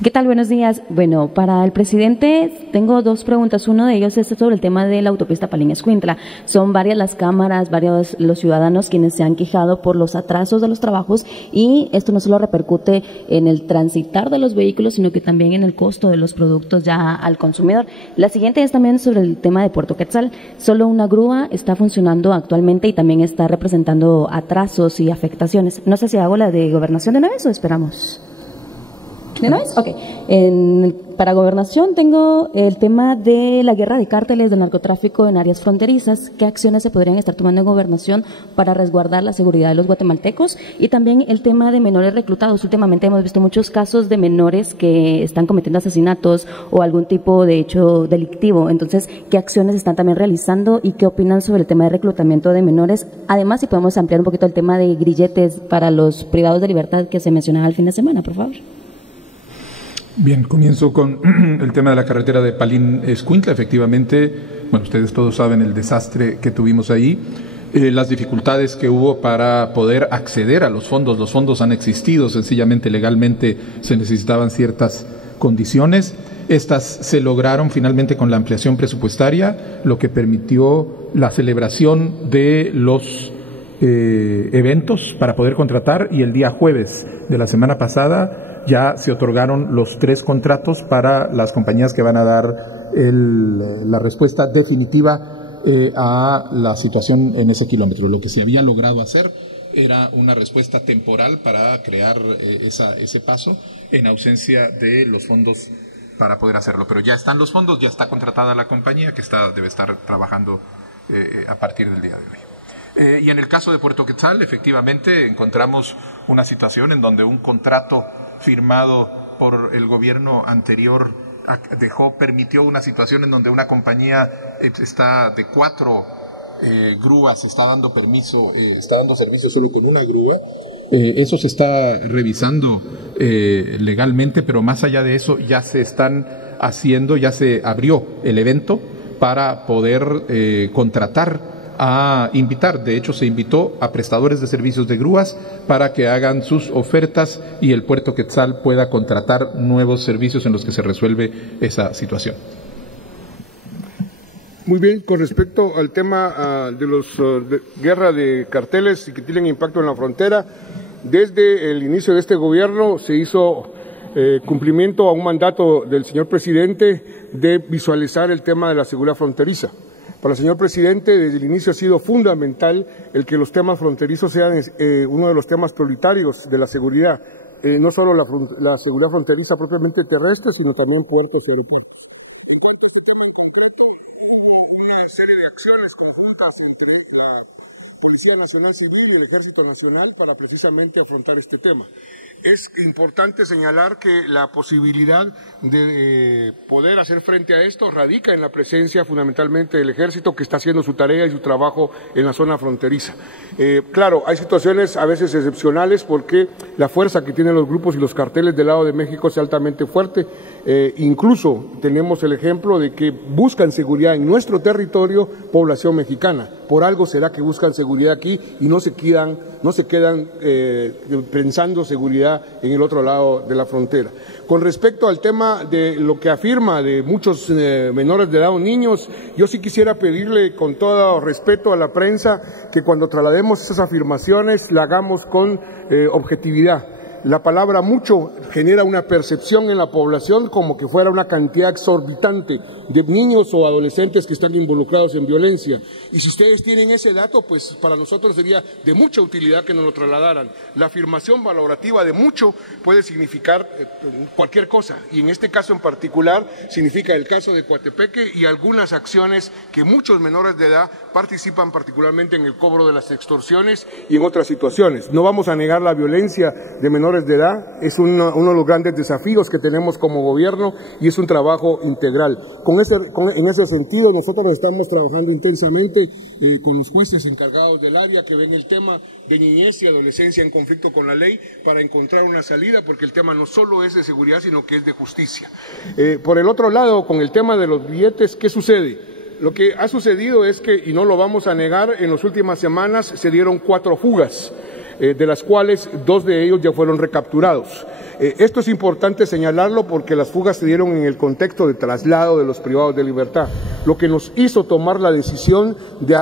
¿Qué tal? Buenos días. Bueno, para el presidente tengo dos preguntas. Uno de ellos es sobre el tema de la autopista Palín-Escuintla. Son varias las cámaras, varios los ciudadanos quienes se han quejado por los atrasos de los trabajos, y esto no solo repercute en el transitar de los vehículos, sino que también en el costo de los productos ya al consumidor. La siguiente es también sobre el tema de Puerto Quetzal. Solo una grúa está funcionando actualmente y también está representando atrasos y afectaciones. No sé si hago la de gobernación de una vez o esperamos. ¿De una vez? Ok. Para gobernación tengo el tema de la guerra de cárteles del narcotráfico en áreas fronterizas. ¿Qué acciones se podrían estar tomando en gobernación para resguardar la seguridad de los guatemaltecos? Y también el tema de menores reclutados. Últimamente hemos visto muchos casos de menores que están cometiendo asesinatos o algún tipo de hecho delictivo. Entonces, ¿qué acciones están también realizando y qué opinan sobre el tema de reclutamiento de menores? Además, si podemos ampliar un poquito el tema de grilletes para los privados de libertad que se mencionaba el fin de semana, por favor. Bien, comienzo con el tema de la carretera de Palín-Escuintla. Efectivamente, bueno, ustedes todos saben el desastre que tuvimos ahí, las dificultades que hubo para poder acceder a los fondos. Los fondos han existido, sencillamente legalmente se necesitaban ciertas condiciones. Estas se lograron finalmente con la ampliación presupuestaria, lo que permitió la celebración de los eventos para poder contratar, y el día jueves de la semana pasada ya se otorgaron los 3 contratos para las compañías que van a dar la respuesta definitiva a la situación en ese kilómetro. Lo que se había logrado hacer era una respuesta temporal para crear ese paso en ausencia de los fondos para poder hacerlo. Pero ya están los fondos, ya está contratada la compañía que debe estar trabajando a partir del día de hoy. Y en el caso de Puerto Quetzal, efectivamente, encontramos una situación en donde un contrato firmado por el gobierno anterior permitió una situación en donde una compañía está de 4 grúas, está dando servicio solo con una grúa. Eso se está revisando legalmente, pero más allá de eso ya se están haciendo, ya se abrió el evento para poder contratar invitar, de hecho se invitó a prestadores de servicios de grúas para que hagan sus ofertas y el Puerto Quetzal pueda contratar nuevos servicios en los que se resuelve esa situación. Muy bien, con respecto al tema de guerra de carteles y que tienen impacto en la frontera, desde el inicio de este gobierno se hizo cumplimiento a un mandato del señor presidente de visualizar el tema de la seguridad fronteriza. Para el señor presidente, desde el inicio ha sido fundamental el que los temas fronterizos sean uno de los temas prioritarios de la seguridad, no solo la seguridad fronteriza propiamente terrestre, sino también puertos europeos. Policía Nacional Civil y el Ejército Nacional para precisamente afrontar este tema. Es importante señalar que la posibilidad de poder hacer frente a esto radica en la presencia fundamentalmente del Ejército, que está haciendo su tarea y su trabajo en la zona fronteriza. Claro, hay situaciones a veces excepcionales porque la fuerza que tienen los grupos y los carteles del lado de México es altamente fuerte. Incluso tenemos el ejemplo de que buscan seguridad en nuestro territorio población mexicana. Por algo será que buscan seguridad aquí y no se quedan pensando seguridad en el otro lado de la frontera. Con respecto al tema de lo que afirma de muchos menores de edad o niños, yo sí quisiera pedirle con todo respeto a la prensa que cuando traslademos esas afirmaciones la hagamos con objetividad. La palabra mucho genera una percepción en la población como que fuera una cantidad exorbitante de niños o adolescentes que están involucrados en violencia. Y si ustedes tienen ese dato, pues para nosotros sería de mucha utilidad que nos lo trasladaran. La afirmación valorativa de mucho puede significar cualquier cosa, y en este caso en particular significa el caso de Coatepeque y algunas acciones que muchos menores de edad participan particularmente en el cobro de las extorsiones y en otras situaciones. No vamos a negar la violencia de menores de edad, es uno de los grandes desafíos que tenemos como gobierno y es un trabajo integral. En ese sentido, nosotros estamos trabajando intensamente con los jueces encargados del área que ven el tema de niñez y adolescencia en conflicto con la ley para encontrar una salida, porque el tema no solo es de seguridad, sino que es de justicia. Por el otro lado, con el tema de los billetes, ¿qué sucede? Lo que ha sucedido es que, y no lo vamos a negar, en las últimas semanas se dieron 4 fugas. de las cuales 2 de ellos ya fueron recapturados. Esto es importante señalarlo porque las fugas se dieron en el contexto de traslado de los privados de libertad, lo que nos hizo tomar la decisión de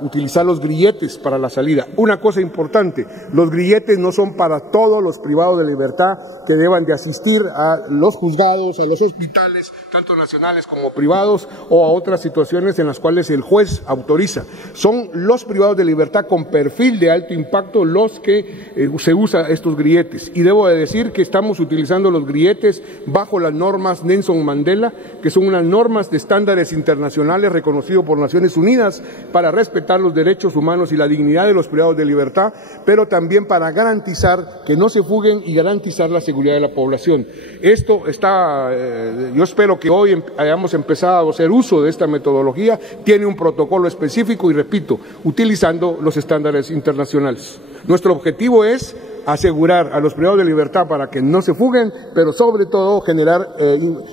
utilizar los grilletes para la salida. Una cosa importante, los grilletes no son para todos los privados de libertad que deban de asistir a los juzgados, a los hospitales, tanto nacionales como privados, o a otras situaciones en las cuales el juez autoriza. Son los privados de libertad con perfil de alto impacto los que se usan estos grilletes. Y debo de decir que estamos utilizando los grilletes bajo las normas Nelson Mandela, que son unas normas de estándares internacionales reconocidos por Naciones Unidas para respetar los derechos humanos y la dignidad de los privados de libertad, pero también para garantizar que no se fuguen y garantizar la seguridad de la población. Esto está, yo espero que hoy hayamos empezado a hacer uso de esta metodología, tiene un protocolo específico y repito, utilizando los estándares internacionales. Nuestro objetivo es asegurar a los privados de libertad para que no se fuguen, pero sobre todo generar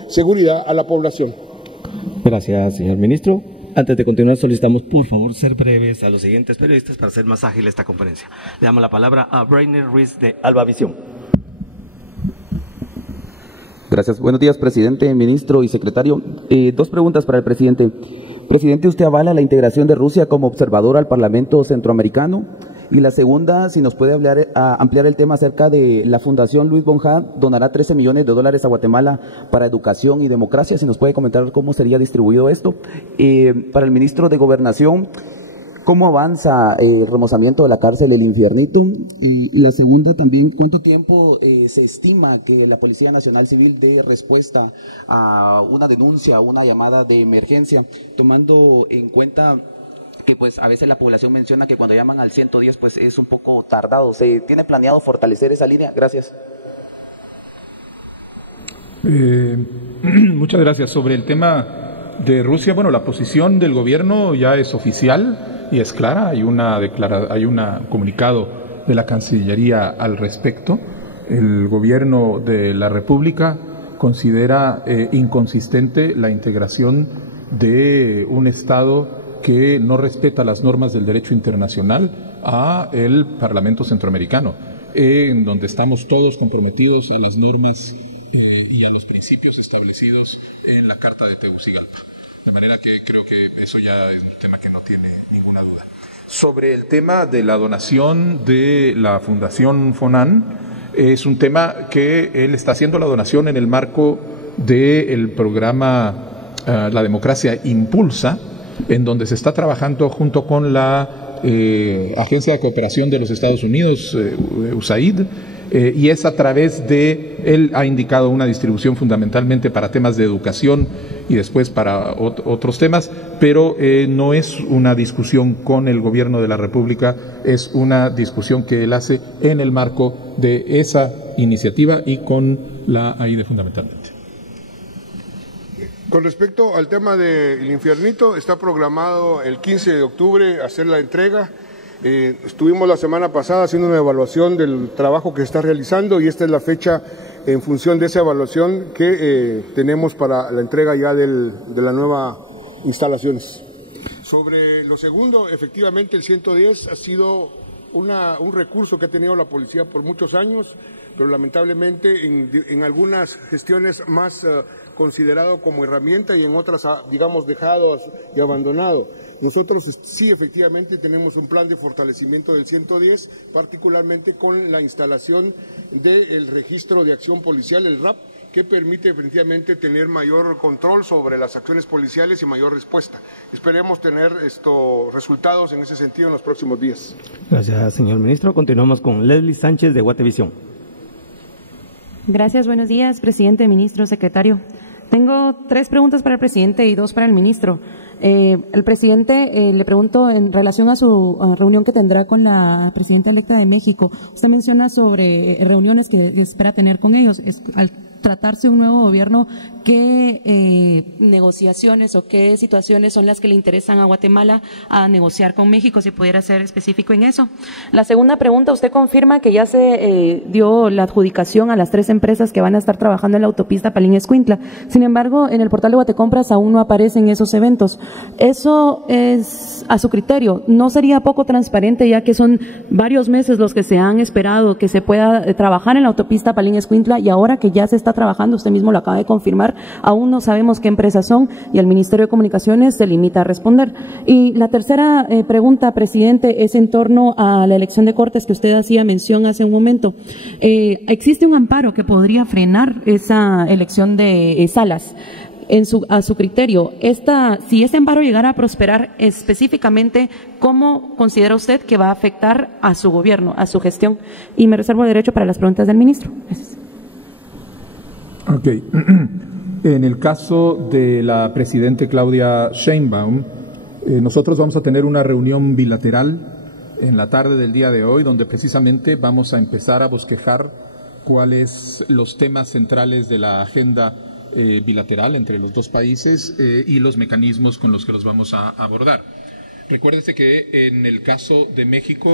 seguridad a la población. Gracias, señor ministro. Antes de continuar, solicitamos por favor ser breves a los siguientes periodistas para hacer más ágil esta conferencia. Le damos la palabra a Brainer Ruiz de Alba Visión. Gracias. Buenos días, presidente, ministro y secretario. 2 preguntas para el presidente. Presidente, ¿usted avala la integración de Rusia como observador al Parlamento Centroamericano? Y la segunda, si nos puede ampliar el tema acerca de la Fundación Luis Bonjá, donará $13 millones a Guatemala para educación y democracia, si nos puede comentar cómo sería distribuido esto. Para el ministro de Gobernación, ¿cómo avanza el remozamiento de la cárcel El Infiernito? Y la segunda también, ¿cuánto tiempo se estima que la Policía Nacional Civil dé respuesta a una denuncia, una llamada de emergencia, tomando en cuenta que pues a veces la población menciona que cuando llaman al 110 pues es un poco tardado? ¿Se tiene planeado fortalecer esa línea? Gracias. Muchas gracias. Sobre el tema de Rusia, bueno, la posición del gobierno ya es oficial y es clara. Hay un comunicado de la Cancillería al respecto. El gobierno de la República considera inconsistente la integración de un Estado que no respeta las normas del derecho internacional a el Parlamento Centroamericano, en donde estamos todos comprometidos a las normas y a los principios establecidos en la Carta de Tegucigalpa. De manera que creo que eso ya es un tema que no tiene ninguna duda. Sobre el tema de la donación de la Fundación FONAN, es un tema que él está haciendo la donación en el marco del programa La Democracia Impulsa, en donde se está trabajando junto con la Agencia de Cooperación de los Estados Unidos, USAID, y es a través de, él ha indicado una distribución fundamentalmente para temas de educación y después para otros temas, pero no es una discusión con el gobierno de la República, es una discusión que él hace en el marco de esa iniciativa y con la AIDE fundamentalmente. Con respecto al tema del Infiernito, está programado el 15 de octubre hacer la entrega. Estuvimos la semana pasada haciendo una evaluación del trabajo que se está realizando y esta es la fecha en función de esa evaluación que tenemos para la entrega ya de las nuevas instalaciones. Sobre lo segundo, efectivamente el 110 ha sido un recurso que ha tenido la policía por muchos años, pero lamentablemente en algunas gestiones más considerado como herramienta y en otras, digamos, dejado y abandonado. Nosotros sí, efectivamente, tenemos un plan de fortalecimiento del 110, particularmente con la instalación del registro de acción policial, el RAP, que permite efectivamente tener mayor control sobre las acciones policiales y mayor respuesta. Esperemos tener resultados en ese sentido en los próximos días. Gracias, señor ministro. Continuamos con Leslie Sánchez de Guatevisión. Gracias, buenos días, presidente, ministro, secretario. Tengo 3 preguntas para el presidente y 2 para el ministro. El presidente, le pregunto en relación a su reunión que tendrá con la presidenta electa de México. Usted menciona sobre reuniones que espera tener con ellos. tratarse un nuevo gobierno, ¿qué negociaciones o qué situaciones son las que le interesan a Guatemala a negociar con México? Si pudiera ser específico en eso. La segunda pregunta, usted confirma que ya se dio la adjudicación a las 3 empresas que van a estar trabajando en la autopista Palín-Escuintla. Sin embargo, en el portal de Guatecompras aún no aparecen esos eventos. Eso es a su criterio. ¿No sería poco transparente, ya que son varios meses los que se han esperado que se pueda trabajar en la autopista Palín-Escuintla, y ahora que ya se está trabajando, usted mismo lo acaba de confirmar, aún no sabemos qué empresas son y el Ministerio de Comunicaciones se limita a responder? Y la tercera pregunta, presidente, es en torno a la elección de Cortes que usted hacía mención hace un momento. ¿Existe un amparo que podría frenar esa elección de Salas? A su criterio, si este amparo llegara a prosperar específicamente, ¿cómo considera usted que va a afectar a su gobierno, a su gestión? Y me reservo el derecho para las preguntas del ministro. Gracias. Ok. En el caso de la presidenta Claudia Sheinbaum, nosotros vamos a tener una reunión bilateral en la tarde del día de hoy, donde precisamente vamos a empezar a bosquejar cuáles los temas centrales de la agenda bilateral entre los dos países y los mecanismos con los que los vamos a abordar. Recuérdese que en el caso de México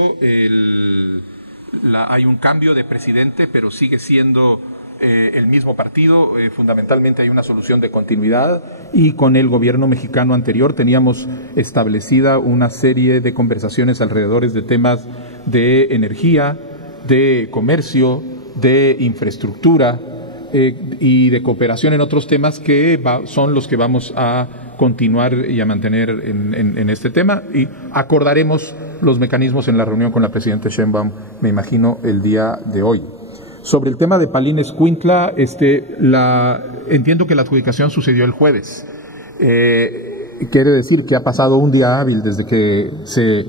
hay un cambio de presidente, pero sigue siendo el mismo partido. Fundamentalmente hay una solución de continuidad, y con el gobierno mexicano anterior teníamos establecida una serie de conversaciones alrededor de temas de energía, de comercio, de infraestructura, y de cooperación en otros temas que son los que vamos a continuar y a mantener en este tema, y acordaremos los mecanismos en la reunión con la presidenta Sheinbaum, me imagino, el día de hoy. Sobre el tema de Palín-Escuintla, entiendo que la adjudicación sucedió el jueves. Quiere decir que ha pasado un día hábil desde que se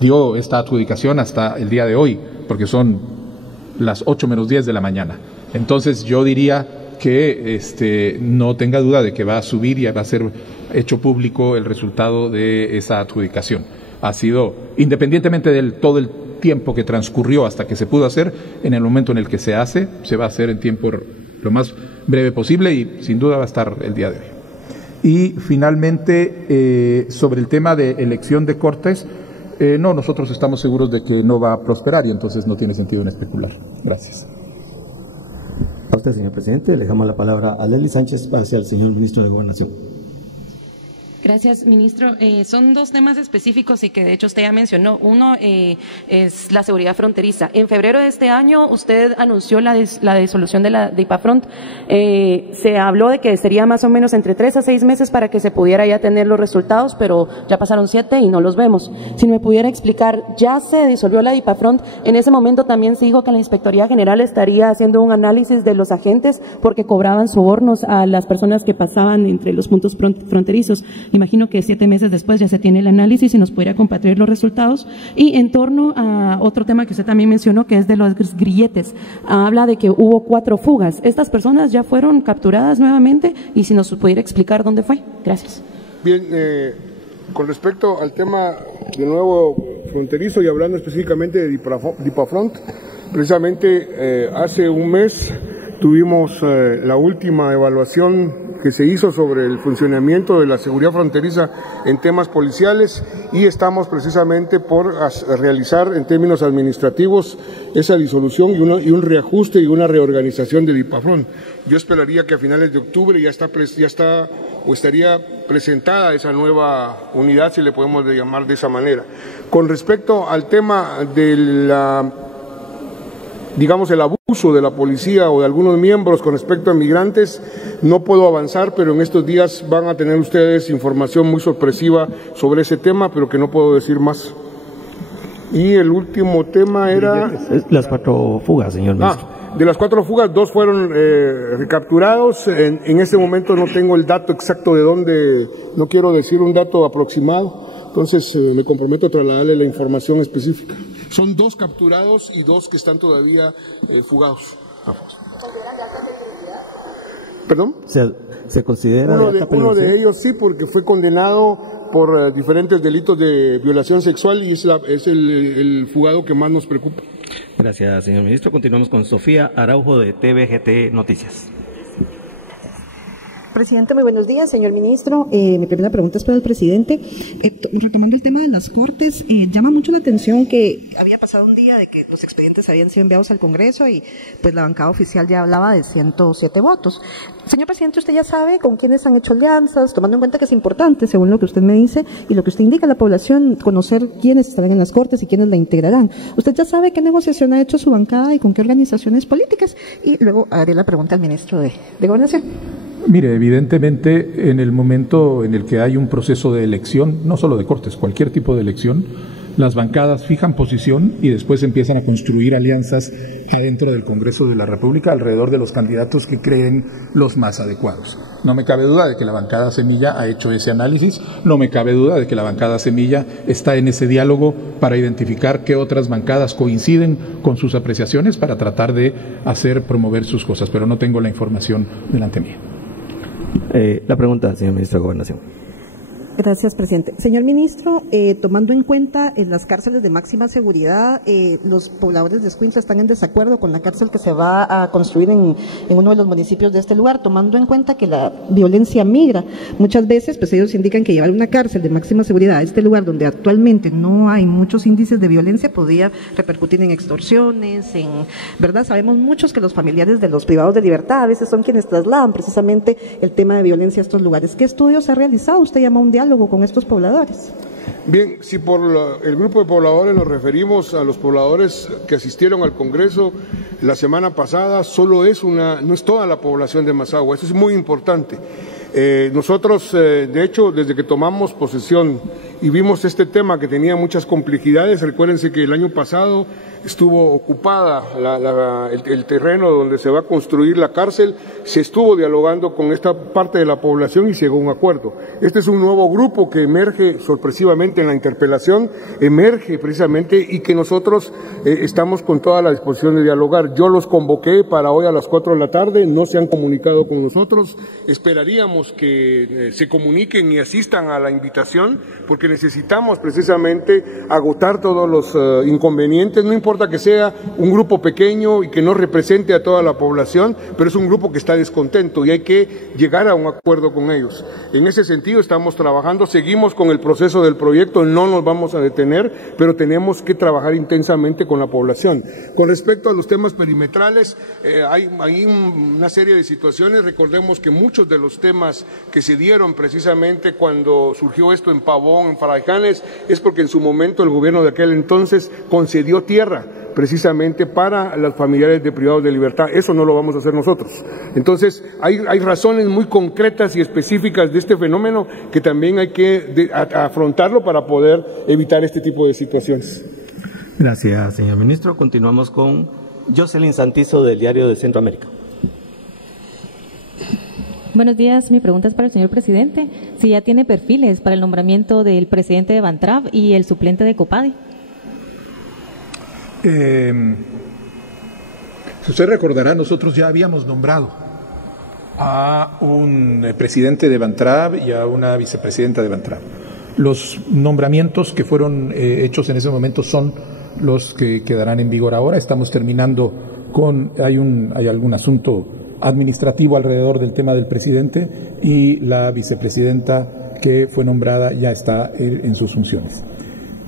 dio esta adjudicación hasta el día de hoy, porque son las 8:10 de la mañana. Entonces yo diría que no tenga duda de que va a subir y va a ser hecho público el resultado de esa adjudicación. Ha sido, independientemente de todo el tiempo que transcurrió hasta que se pudo hacer, en el momento en el que se hace, se va a hacer en tiempo lo más breve posible, y sin duda va a estar el día de hoy. Y finalmente, sobre el tema de elección de Cortes, no, nosotros estamos seguros de que no va a prosperar, y entonces no tiene sentido en especular. Gracias. A usted, señor presidente, le dejamos la palabra a Lely Sánchez hacia el señor ministro de Gobernación. Gracias, ministro. Son 2 temas específicos y que de hecho usted ya mencionó. Uno es la seguridad fronteriza. En febrero de este año usted anunció la disolución de IPAFRONT. Se habló de que sería más o menos entre 3 a 6 meses para que se pudiera ya tener los resultados, pero ya pasaron 7 y no los vemos. Si me pudiera explicar, ya se disolvió la IPAFRONT. En ese momento también se dijo que la Inspectoría General estaría haciendo un análisis de los agentes porque cobraban sobornos a las personas que pasaban entre los puntos fronterizos. Imagino que 7 meses después ya se tiene el análisis y nos podría compartir los resultados. Y en torno a otro tema que usted también mencionó, que es de los grilletes, habla de que hubo 4 fugas. ¿Estas personas ya fueron capturadas nuevamente? Y si nos pudiera explicar dónde fue. Gracias. Bien, con respecto al tema de nuevo fronterizo, y hablando específicamente de IPAFRONT, precisamente hace un mes tuvimos la última evaluación que se hizo sobre el funcionamiento de la seguridad fronteriza en temas policiales, y estamos precisamente por realizar en términos administrativos esa disolución y un reajuste y una reorganización del IPAFRONT. Yo esperaría que a finales de octubre ya está o estaría presentada esa nueva unidad, si le podemos llamar de esa manera. Con respecto al tema de el abuso de la policía o de algunos miembros con respecto a migrantes, no puedo avanzar, pero en estos días van a tener ustedes información muy sorpresiva sobre ese tema, pero que no puedo decir más. Y el último tema era... Las 4 fugas, señor ministro. De las 4 fugas, 2 fueron recapturados. En este momento no tengo el dato exacto de dónde, no quiero decir un dato aproximado, entonces me comprometo a trasladarle la información específica. Son 2 capturados y 2 que están todavía fugados. ¿Consideran de alta peligrosidad? ¿Perdón? ¿Se considera uno de ellos sí, porque fue condenado por diferentes delitos de violación sexual, y es el fugado que más nos preocupa. Gracias, señor ministro. Continuamos con Sofía Araujo de TVGT Noticias. Presidente, muy buenos días. Señor ministro, mi primera pregunta es para el presidente. Retomando el tema de las Cortes, llama mucho la atención que había pasado un día de que los expedientes habían sido enviados al Congreso y pues la bancada oficial ya hablaba de 107 votos. Señor presidente, usted ya sabe con quiénes han hecho alianzas, tomando en cuenta que es importante, según lo que usted me dice y lo que usted indica a la población, conocer quiénes estarán en las Cortes y quiénes la integrarán. Usted ya sabe qué negociación ha hecho su bancada y con qué organizaciones políticas. Y luego haré la pregunta al ministro de Gobernación. Mire, evidentemente, en el momento en el que hay un proceso de elección, no solo de Cortes, cualquier tipo de elección, las bancadas fijan posición y después empiezan a construir alianzas adentro del Congreso de la República alrededor de los candidatos que creen los más adecuados. No me cabe duda de que la bancada Semilla ha hecho ese análisis, no me cabe duda de que la bancada Semilla está en ese diálogo para identificar qué otras bancadas coinciden con sus apreciaciones para tratar de promover sus cosas, pero no tengo la información delante mía. La pregunta, señor ministro de Gobernación. Gracias, presidente. Señor ministro, tomando en cuenta en las cárceles de máxima seguridad, los pobladores de Escuintla están en desacuerdo con la cárcel que se va a construir en uno de los municipios de este lugar, tomando en cuenta que la violencia migra. Muchas veces, pues ellos indican que llevar una cárcel de máxima seguridad a este lugar donde actualmente no hay muchos índices de violencia podría repercutir en extorsiones, ¿verdad? Sabemos muchos que los familiares de los privados de libertad a veces son quienes trasladan precisamente el tema de violencia a estos lugares. ¿Qué estudios ha realizado? Usted llama a un diálogo con estos pobladores. Bien, si por el grupo de pobladores nos referimos a los pobladores que asistieron al Congreso la semana pasada, no es toda la población de Mazahua, eso es muy importante. Nosotros, de hecho, desde que tomamos posesión y vimos este tema que tenía muchas complejidades, recuérdense que el año pasado estuvo ocupada el terreno donde se va a construir la cárcel, se estuvo dialogando con esta parte de la población y se llegó a un acuerdo. Este es un nuevo grupo que emerge sorpresivamente en la interpelación, emerge precisamente y que nosotros estamos con toda la disposición de dialogar. Yo los convoqué para hoy a las 4 de la tarde, no se han comunicado con nosotros, esperaríamos que se comuniquen y asistan a la invitación porque necesitamos precisamente agotar todos los inconvenientes, no importa que sea un grupo pequeño y que no represente a toda la población, pero es un grupo que está descontento y hay que llegar a un acuerdo con ellos. En ese sentido estamos trabajando, seguimos con el proceso del proyecto, no nos vamos a detener, pero tenemos que trabajar intensamente con la población. Con respecto a los temas perimetrales, hay una serie de situaciones, recordemos que muchos de los temas que se dieron precisamente cuando surgió esto en Pavón, en Faraijanes, es porque en su momento el gobierno de aquel entonces concedió tierra precisamente para los familiares de privados de libertad. Eso no lo vamos a hacer nosotros. Entonces, hay razones muy concretas y específicas de este fenómeno que también hay que afrontarlo para poder evitar este tipo de situaciones. Gracias, señor ministro. Continuamos con Jocelyn Santizo, del Diario de Centroamérica. Buenos días, mi pregunta es para el señor presidente. Si ya tiene perfiles para el nombramiento del presidente de Bantrav y el suplente de COPADE. Si usted recordará, nosotros ya habíamos nombrado a un presidente de Bantrav y a una vicepresidenta de Bantrav. Los nombramientos que fueron hechos en ese momento son los que quedarán en vigor ahora. Estamos terminando hay algún asunto administrativo alrededor del tema del presidente y la vicepresidenta que fue nombrada ya está en sus funciones.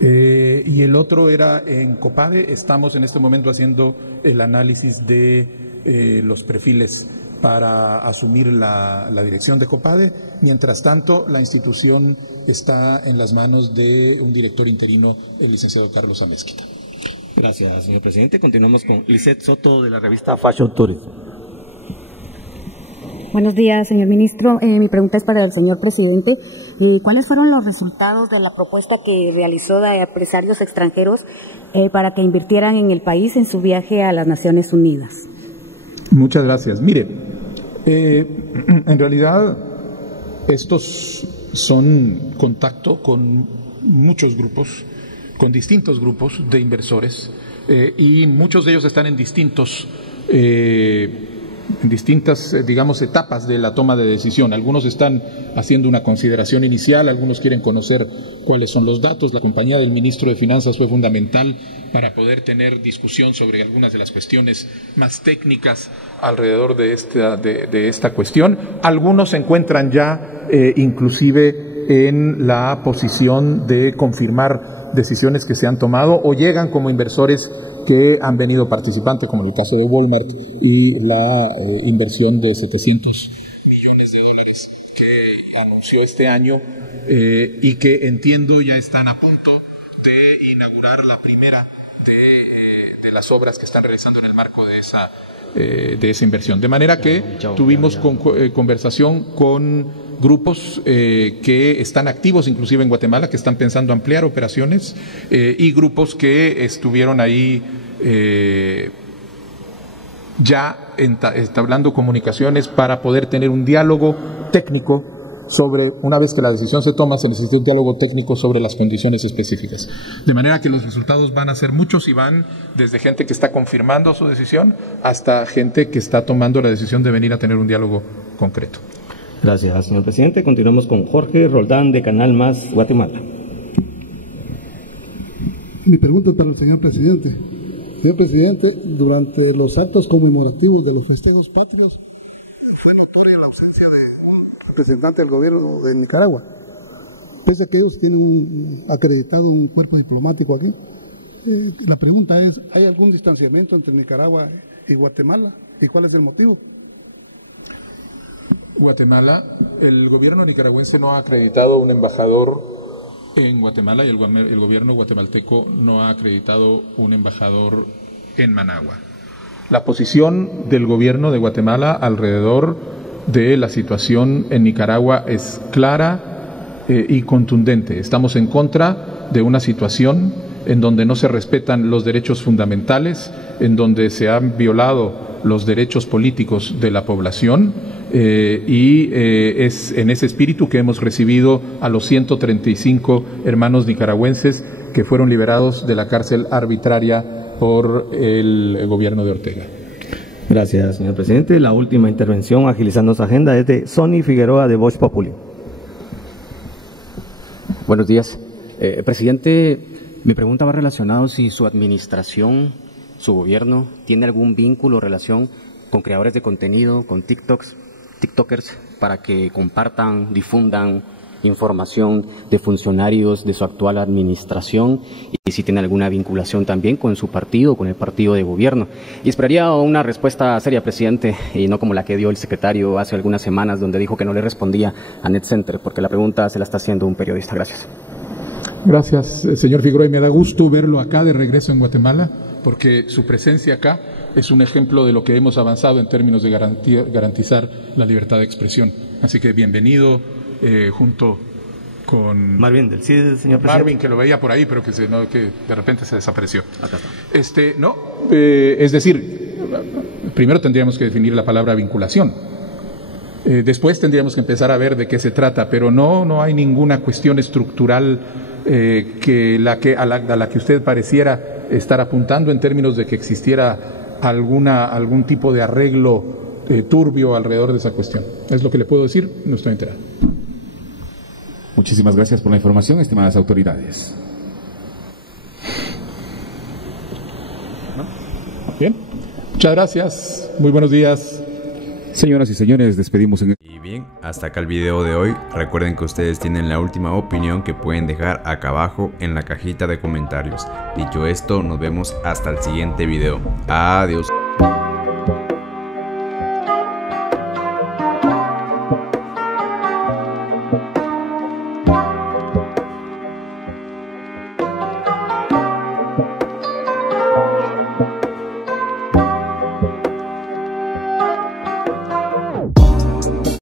Y el otro era en COPADE. Estamos en este momento haciendo el análisis de los perfiles para asumir la dirección de COPADE. Mientras tanto, la institución está en las manos de un director interino, el licenciado Carlos Amezquita. Gracias, señor presidente. Continuamos con Lisette Soto, de la revista Fashion Tourism. Buenos días, señor ministro. Mi pregunta es para el señor presidente. ¿Cuáles fueron los resultados de la propuesta que realizó de empresarios extranjeros para que invirtieran en el país en su viaje a las Naciones Unidas? Muchas gracias. Mire, en realidad estos son contacto con muchos grupos, con distintos grupos de inversores y muchos de ellos están en distintos distintas, digamos, etapas de la toma de decisión. Algunos están haciendo una consideración inicial, algunos quieren conocer cuáles son los datos. La compañía del ministro de Finanzas fue fundamental para poder tener discusión sobre algunas de las cuestiones más técnicas alrededor de esta cuestión. Algunos se encuentran ya inclusive en la posición de confirmar decisiones que se han tomado o llegan como inversores que han venido participando, como en el caso de Walmart y la inversión de $700 millones que anunció este año y que entiendo ya están a punto de inaugurar la primera de las obras que están realizando en el marco de esa inversión. De manera que tuvimos conversación con grupos que están activos inclusive en Guatemala, que están pensando ampliar operaciones y grupos que estuvieron ahí ya entablando comunicaciones para poder tener un diálogo técnico sobre, una vez que la decisión se toma, se necesita un diálogo técnico sobre las condiciones específicas. De manera que los resultados van a ser muchos y van desde gente que está confirmando su decisión hasta gente que está tomando la decisión de venir a tener un diálogo concreto. Gracias, señor presidente. Continuamos con Jorge Roldán, de Canal Más Guatemala. Mi pregunta es para el señor presidente. Señor presidente, durante los actos conmemorativos de los festejos patrios, fue notoria la ausencia de un representante del gobierno de Nicaragua. Pese a que ellos tienen acreditado un cuerpo diplomático aquí, la pregunta es, ¿hay algún distanciamiento entre Nicaragua y Guatemala? ¿Y cuál es el motivo? Guatemala, el gobierno nicaragüense no ha acreditado un embajador en Guatemala y el gobierno guatemalteco no ha acreditado un embajador en Managua. La posición del gobierno de Guatemala alrededor de la situación en Nicaragua es clara y contundente. Estamos en contra de una situación en donde no se respetan los derechos fundamentales, en donde se han violado los derechos políticos de la población es en ese espíritu que hemos recibido a los 135 hermanos nicaragüenses que fueron liberados de la cárcel arbitraria por el gobierno de Ortega. Gracias, señor presidente. La última intervención, agilizando su agenda, es de Sonny Figueroa, de Voz Populi. Buenos días. Presidente, mi pregunta va relacionada si su administración, su gobierno, tiene algún vínculo o relación con creadores de contenido, con tiktokers, para que compartan, difundan información de funcionarios de su actual administración y si tiene alguna vinculación también con su partido, con el partido de gobierno. Y esperaría una respuesta seria, presidente, y no como la que dio el secretario hace algunas semanas, donde dijo que no le respondía a NetCenter, porque la pregunta se la está haciendo un periodista. Gracias. Gracias, señor Figueroa, y me da gusto verlo acá de regreso en Guatemala, porque su presencia acá es un ejemplo de lo que hemos avanzado en términos de garantizar la libertad de expresión. Así que bienvenido junto con Marvin, del señor presidente. Marvin, que lo veía por ahí, pero que de repente se desapareció. Acá está. Es decir, primero tendríamos que definir la palabra vinculación. Después tendríamos que empezar a ver de qué se trata, pero no hay ninguna cuestión estructural a la que usted pareciera estar apuntando en términos de que existiera algún tipo de arreglo turbio alrededor de esa cuestión. Es lo que le puedo decir, no estoy enterado. Muchísimas gracias por la información, estimadas autoridades. Bien, muchas gracias, muy buenos días. Señoras y señores, despedimos en... Y bien, hasta acá el video de hoy. Recuerden que ustedes tienen la última opinión que pueden dejar acá abajo en la cajita de comentarios. Dicho esto, nos vemos hasta el siguiente video. Adiós.